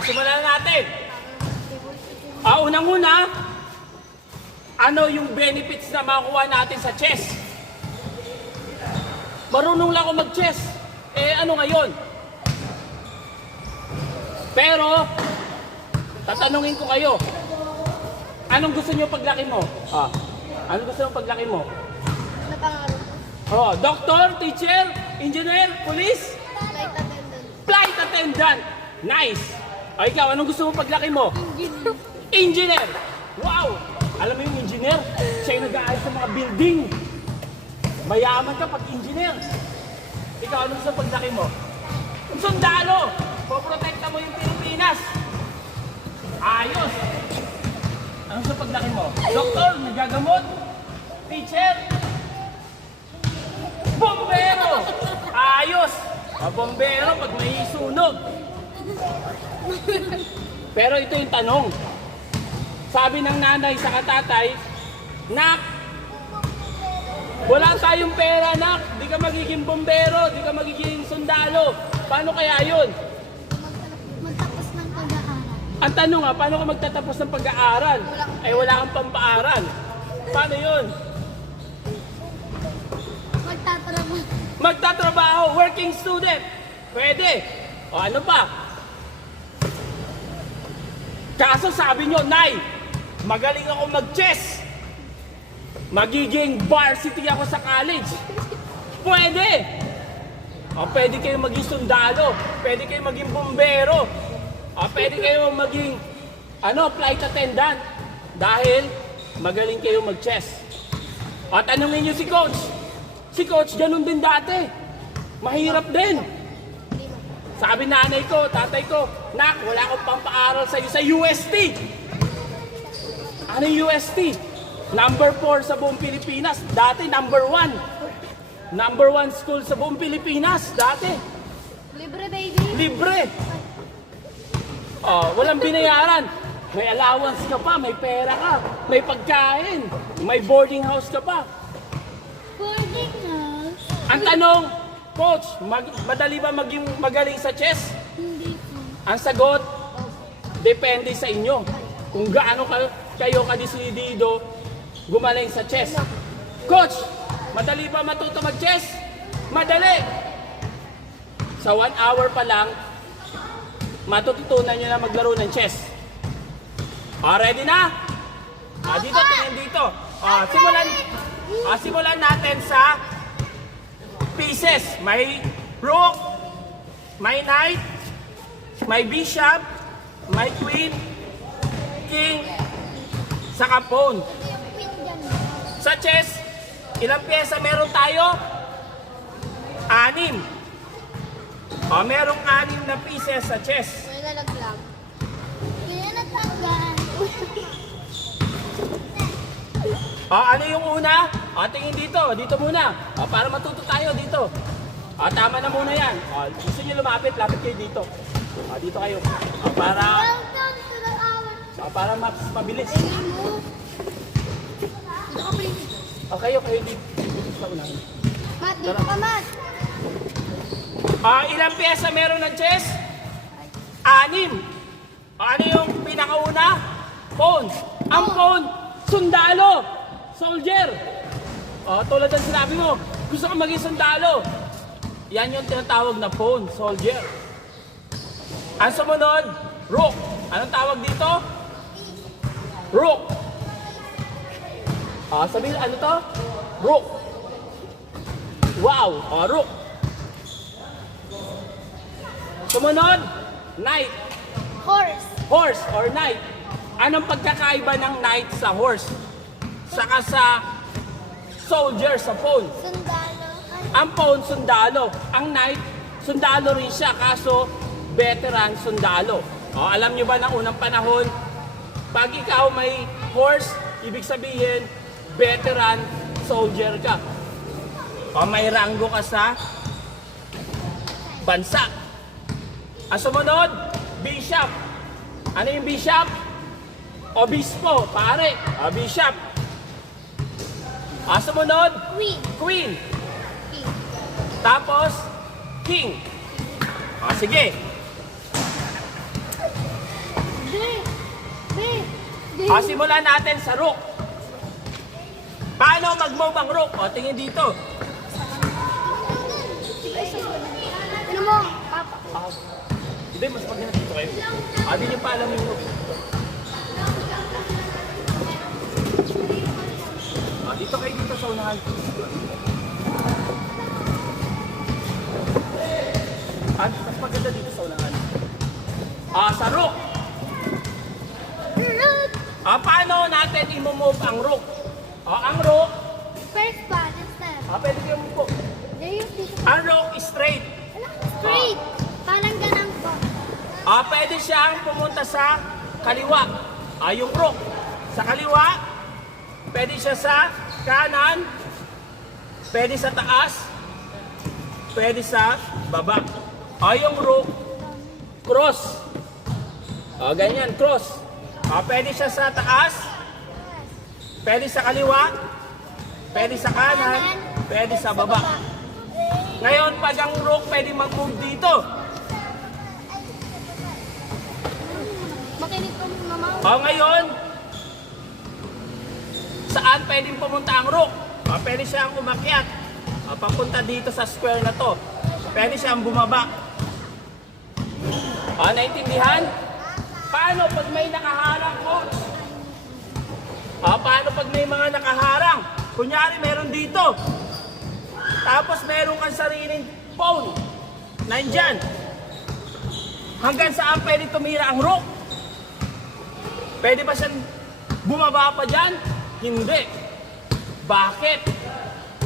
Simulan na natin. Unang-una, ano yung benefits na makuha natin sa chess? Marunong lang ako mag-chess. Ano ngayon? Pero, tatanungin ko kayo. Anong gusto nyo paglaki mo? Anong gusto nyo paglaki mo? Ano pangarap mo? Doctor, teacher, engineer, police? Flight attendant. Flight attendant. Nice. Ikaw, anong gusto mo paglaki mo? Engineer. Engineer. Wow. Alam mo yung engineer? Siya yung nag-aayos sa mga building. Mayaman ka pag engineer. Ikaw, anong gusto mo paglaki mo? Sundalo. Poprotekta mo yung Pilipinas. Ayos. Anong gusto mo paglaki mo? Doktor, nagagamot. Teacher. Bombero. Ayos. Bombero pag may sunog. Pero ito yung tanong. Sabi ng nanay sa katatay, Nak, wala tayong pera, Nak. Di ka magiging bombero, di ka magiging sundalo. Paano kaya yun? Magtapos ng pag-aaral. Ang tanong nga, paano ka magtatapos ng pag-aaral? Wala kang pampaaral. Paano yun? Magtatrabaho. Magtatrabaho, working student. Pwede. Ano pa? Kaso sabi nyo, Nay, magaling ako mag-chess. Magiging varsity ako sa college. Pwede. Pwede kayo maging sundalo. Pwede kayo maging bombero. Pwede kayo maging flight attendant. Dahil magaling kayo mag-chess. Tanungin nyo si Coach. Si Coach, ganun din dati. Mahirap din. Sabi nanay ko, tatay ko, Nak, wala akong pampaaral sa'yo sa UST. Ano yung UST? Number 4 sa buong Pilipinas. Dati, number 1. Number 1 school sa buong Pilipinas. Dati. Libre, baby. Libre. Walang binayaran. May allowance ka pa, may pera ka, may pagkain, may boarding house ka pa. Boarding house? Ang tanong, Coach, madali ba maging magaling sa chess? Hindi po. Ang sagot, depende sa inyo. Kung gaano kayo kadesidido gumaling sa chess. Coach, madali ba matuto mag-chess? Madali! Sa 1 hour pa lang, matututunan nyo na maglaro ng chess. Ready na? Dito, tingin dito. Simulan natin sa pieces. May rook, may knight, may bishop, may queen, king, saka pawn. Sa chess, ilang pyesa meron tayo? 6. Merong 6 na pieces sa chess. May nalaglag. May natanggal. Ano yung una? Tingin dito. Dito muna. Para matuto tayo dito. Tama na muna yan. Gusto nyo lumapit, lapit kayo dito. Dito kayo. Welcome to the hour. Para mas mabilis. Tingin mo. Dito ka, please. Kayo dito. Dito sa unahan. Mat, dito ka, Mat. Ilang pyesa meron ng chess? 6. Ano yung pinakauna? Pawn. Ang pawn, sundalo. Soldier. Tulad ng sinabi mo, gusto kang maging sundalo. Yan yung tinatawag na pawn, soldier. Ang sumunod, rook. Anong tawag dito? Rook. Sabihin, ano to? Rook. Wow, rook. Sumunod, knight. Horse. Horse or knight. Anong pagkakaiba ng knight sa horse? Saka sa soldier sa pawn. Sundalo. Ang pawn, sundalo. Ang knight, sundalo rin siya. Kaso, veteran sundalo. Alam nyo ba na unang panahon, pag ikaw may horse, ibig sabihin, veteran soldier ka. May ranggo ka sa bansa. Ang sumunod, bishop. Ano yung bishop? Obispo, pare. Bishop. Sumunod, Queen. queen. King. Tapos, king. Sige. Simulan natin sa rook. Paano mag-move ang rook? O, tingin dito. Ano mo? Papa. Hindi, mas maganda dito kayo. Di niyo pa alam yung rook. Dito kayo dito sa unahan. Mas maganda dito sa unahan. Sa rook. Paano natin i-move ang rook? Ang rook, First part, step. pwede kayo po. Ang rook is straight. Straight. Parang ganun po. Pwede siyang pumunta sa kaliwa. Yung rook. Sa kaliwa, pwede siya sa kanan, pwede sa taas, pwede sa baba. Yung rook, cross. Ganyan, cross. Pwede siya sa taas, pwede sa kaliwa, pwede sa kanan, pwede sa baba. Ngayon, pag ang rook pwede mag-move dito. Makinig ko, mama. Ngayon, saan pwedeng pumunta ang rook? Pwede siyang umakyat. Papunta dito sa square na to. Pwede siyang bumaba. Naintindihan? Paano pag may nakaharang, coach? Paano pag may mga nakaharang? Kunyari, meron dito. Tapos meron kang sariling phone. Nandyan. Hanggang saan pwede tumira ang rook? Pwede ba siyang bumaba pa dyan? Hindi. Bakit?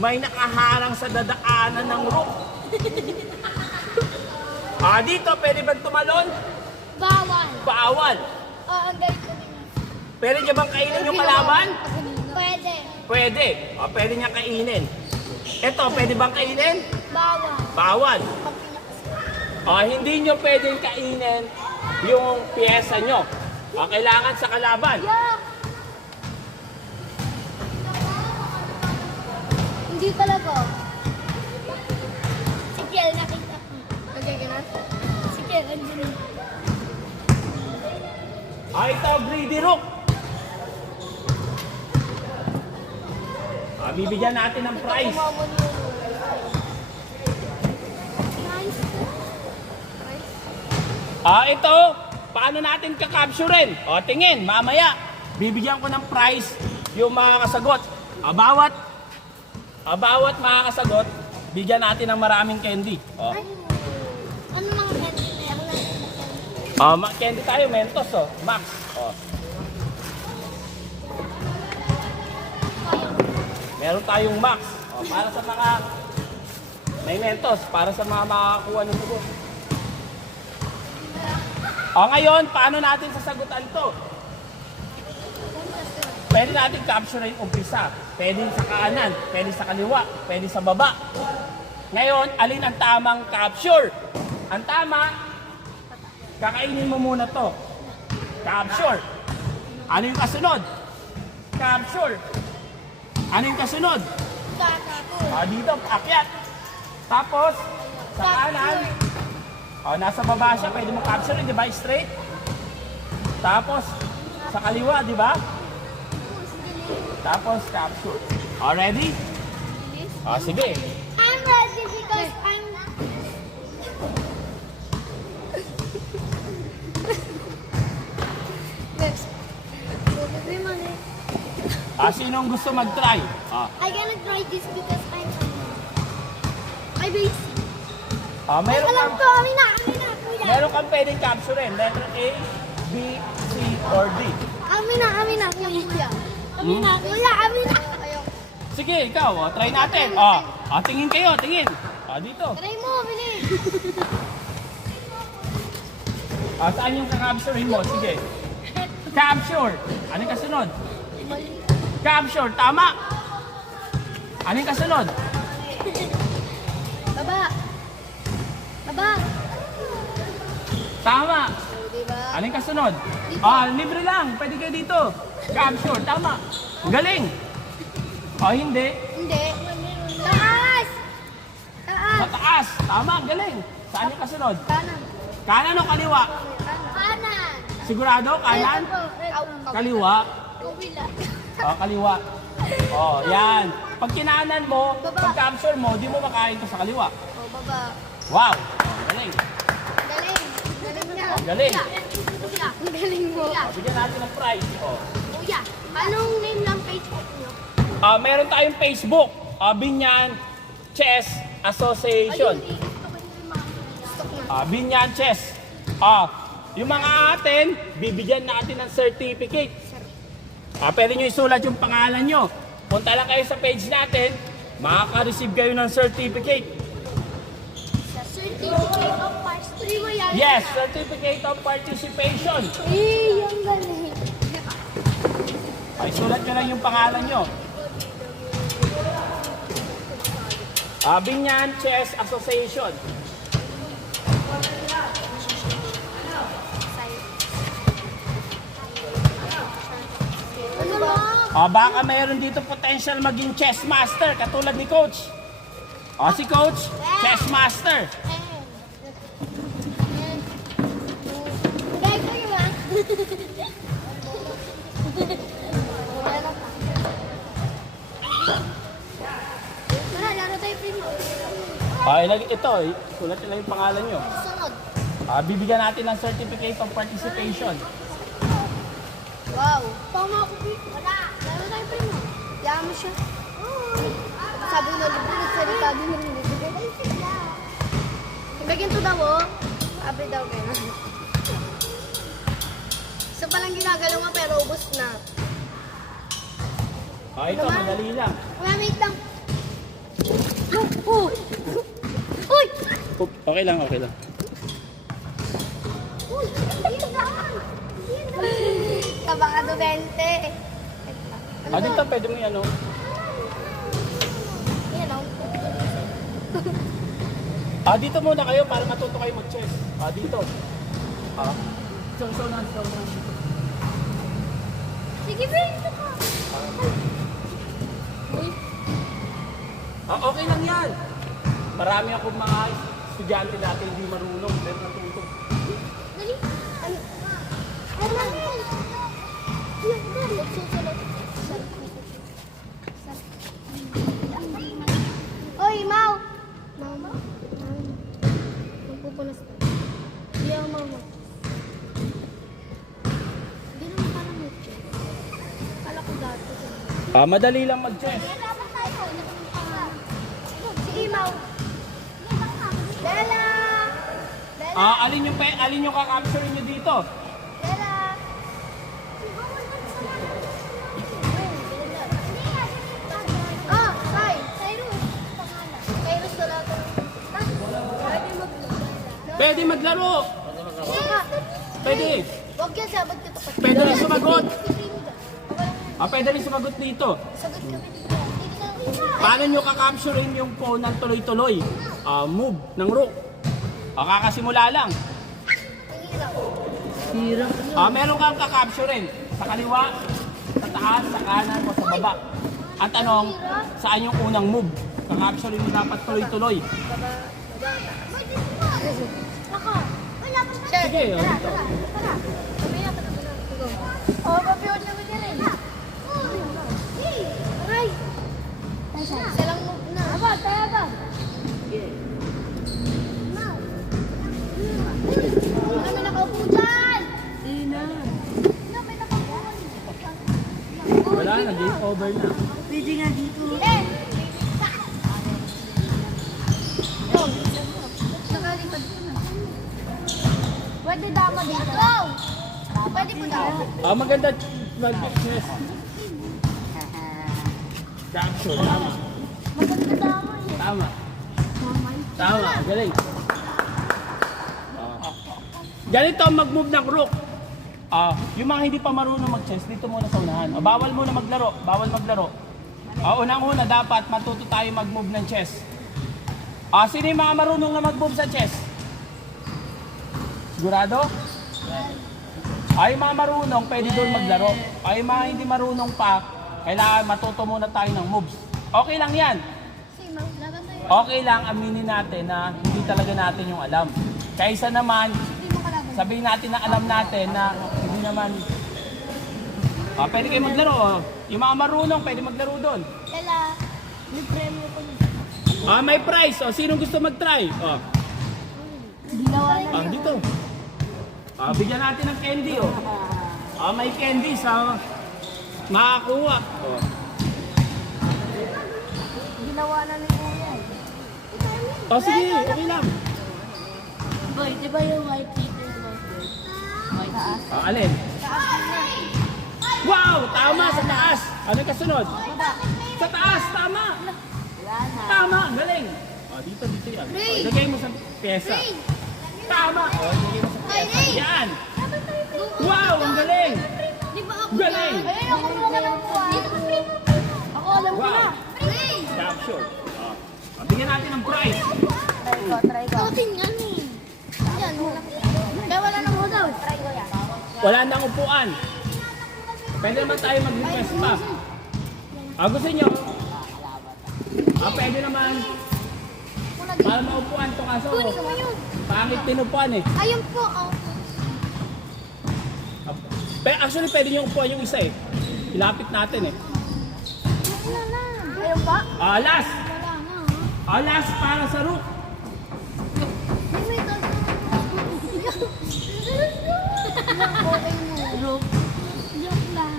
May nakaharang sa dadaanan ng rook. Dito, pwede ba tumalon? Bawal. Bawal. Ang galing ko din. Pwede niya bang kainin yung kalaban? Pwede. Pwede. Pwede niya kainin. Ito, pwede bang kainin? Bawal. Bawal. Pag pinakas. Hindi nyo pwedeng kainin yung piyesa nyo. Kailangan sa kalaban. Yak! Hindi talaga. Si Kiel nakita ko. Nagaganan? Si Kiel, andun. Ito, greedy rook. Bibigyan natin ng prize. Kumamon yun. Nice. Ito, paano natin kakapsurein? Tingin, mamaya. Bibigyan ko ng prize yung mga kasagot. Bawat mga kasagot, bigyan natin ng maraming candy. Ay, ano mga candy na yan? Candy tayo, Mentos, Max. Meron tayong Max. Para sa mga may Mentos, para sa mga makakakuha ng sagot. Ngayon, paano natin sasagutan to? Pwede natin capture yung umpisa. Pwede sa kanan, pwede sa kaliwa, pwede sa baba. Ngayon, alin ang tamang capture? Ang tama, kakainin mo muna to. Capture. Ano yung kasunod? Capture. Ano yung kasunod? Kakapon. Dito, akyat. Tapos, sa kanan, nasa baba siya, pwede mo capture, di ba? Straight. Tapos, sa kaliwa, di ba? Tapos, capture. Ready? Sige. I'm ready because I'm... Yes. Sinong gusto mag-try? I gonna try this because I'm busy. Meron Alam kang, ko, amin na, kuya. meron kang pwedeng capturein. Letter A, B, C, or D. Amin na, kuya. Amin na, kuya, amin na. Ayaw. Sige, ikaw. Try natin. Tingin kayo, tingin. Dito. Try mo, bilis. Saan yung kakapsurein mo? Sige. Capture. Ano yung kasunod? Capture. Tama. Ano yung kasunod? Baba. Baba. Tama. Diba? Ano yung kasunod? Libre lang. Pwede kayo dito. Capture. Tama. Galing. Hindi. Hindi. Taas. Taas. Sa taas. Tama. Galing. Saan yung kasunod? Kanan. Kanan o kaliwa? Kanan. Sa Sigurado? Kanan? Kaliwa? Kabila. Kaliwa. Yan. Pag kinanan mo, pag capture mo, di mo makain to sa kaliwa. Baba. Wow! Galing. Galing. Galing niya. Galing. Kuya. Galing mo. Bigyan natin ng prize. Kuya, anong name ng Facebook niyo? Meron tayong Facebook. Binyan Chess Association. Binyan Chess. Yung mga atin, bibigyan natin ng certificate. Pwede nyo isulat yung pangalan nyo. Punta lang kayo sa page natin, makaka-receive kayo ng certificate. Certificate of participation. Yes, certificate of participation. Yung galing. Isulat nyo lang yung pangalan nyo. Binyan Chess Association. Ano ba? Baka mayroon dito potential maging chess master katulad ni Coach. Si Coach, chess master. Gaya ko yun, ha? Tara, laro tayo primo. Ito, sulat nyo lang yung pangalan nyo. Sunod. Bibigyan natin ng certificate of participation. Wow. Tama ako, primo. Wala. Laro tayo primo. Yaman mo siya. Sabi na libre, nagsalita din yung libre. Bagyan to daw, oh. Sabi daw, gano'n. Isa palang ginagalaw nga pero ubos na. Ito, madali lang. Kuya, wait lang. Uy! Okay lang, okay lang. Uy! Kabakado 20. Dito, pwede mo yan, Yan, oh. Dito muna kayo para matuto kayo mag-chess. Dito. So na. Sige, bring ito ka. Uy! Okay lang yan. Marami akong mga estudyante natin hindi marunong, pero natuto. Dali. Ano lang yan? Yan, yan. Magsusunod. Oy, Mau! Mama? Magpupunas ka. Hindi ako mama. Hindi naman parang mag-check. Kala ko dati. Madali lang mag-chess. Sige, Mau. Bella! Alin yung kakapture nyo dito? Bella! Sai! Cyrus! Cyrus wala ko. Pwede maglaro. Pwede. Huwag yan, sabag ka tapat. Pwede rin sumagot. Pwede rin sumagot dito. Sagot kami dito. Paano nyo kakapturein yung phone ng tuloy-tuloy? Move ng rook. Kakasimula lang. Meron kang kakapturein sa kaliwa, sa taas, sa kanan, o sa baba. Ang tanong, saan yung unang move? Kakapturein mo dapat tuloy-tuloy. Ako. Wala pa siya. Sige, Tara, dito. tara. Tara. Sabi na, tara. Papiyon naman niya rin. Aray. Isa lang move na. Aba, tayo ba? Ano may nakaupo dyan? May nakaupo. Wala na, game over na. Pwede nga dito. Eh! Nakalipad ko na. Pwede dama dito. Go! Pwede po dama. Maganda mag-chess. Capture, tama. Maganda dama eh. Tama. Tama, galing. Ganito ang mag-move ng rook. Yung mga hindi pa marunong mag-chess, dito muna sa unahan. Bawal muna maglaro, bawal maglaro. Unang-una dapat matuto tayo mag-move ng chess. Sino yung mga marunong na mag-move sa chess? Sigurado? Yung mga marunong, pwede doon maglaro. Yung mga hindi marunong pa, kailangan matuto muna tayo ng moves. Okay lang yan. Okay lang, aminin natin na hindi talaga natin yung alam. Kaysa naman, sabihin natin na alam natin na naman. Pwede kayo maglaro. Yung mga marunong, pwede maglaro doon. Kala, may premyo ko na. May prize. Sinong gusto mag-try? Ginawa na Dito. Bigyan natin ng candy. May candy sa makakuha. Ginawa na ni Kuya. Sige, okay lang. Boy, di ba yung white people na white taas? Alin? Taas na. Wow! Tama sa taas. Ano yung kasunod? Baba. Sa taas, tama. Wala na. Tama, ang galing. Dito yan. Ilagay mo sa pyesa. Tama. Ilagay mo sa pyesa. Yan. Wow, ang galing. Di ba ako Galing. na? Ayun, ako muna lang po. Ako alam ko Wow. na. Stop show. Bigyan natin ng prize. Try ko. Tingnan eh. Yan, wala. Kaya wala nang daw. Try ko yan. Wala nang upuan. Pwede naman tayo mag-request pa. Gusto nyo? Pwede naman. Para maupuan to kaso. Kunin mo yun. Pangit tinupuan eh. Ayun po. Oh. Pero actually pwede nyo upuan yung isa eh. Ilapit natin eh. Wala na. Ayun ba? Last. Wala na. Last para sa root. May dos na. Joke lang.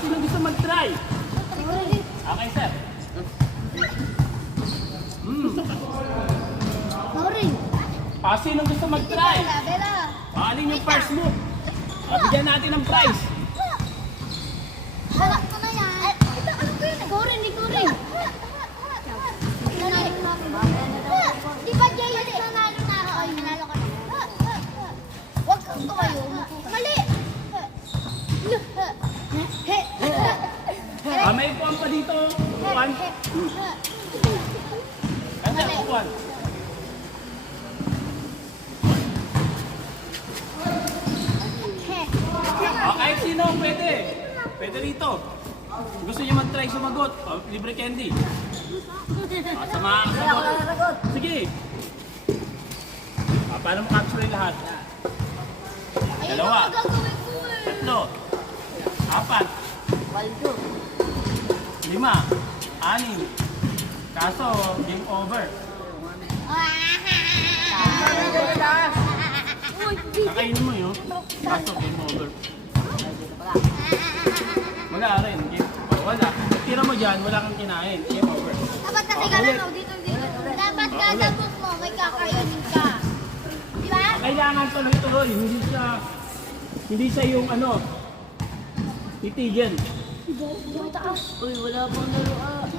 Sino gusto mag-try? Okay, sir. Sorry. Sino gusto mag-try? Bella. Alin yung first move? Bigyan natin ng prize. Wala ko na yan. Ito, ano ko yun eh? Sorry, hindi ko rin. Di ba Jay, nanalo na ako? Ay, nanalo ka na. Huwag kang tumayo. Mali. May upuan pa dito. Upuan. Kasi upuan. Kahit sino, pwede. Pwede rito. Gusto niyo mag-try sumagot. Libre candy. Sa mga kasagot. Sige. Paano mo-capture yung lahat? Dalawa. Tatlo. Apat. Waldo. 5. 6. Kaso, game over. Kakainin mo yun. Kaso, game over. Wala rin. Wala. Tira mo dyan, wala kang kinain. Game over. Dapat kasi ka lang dito. Dapat kada book mo, may kakainin ka. Di ba? Kailangan tuloy-tuloy. Hindi siya yung titigil. Uy, wala pang laruan.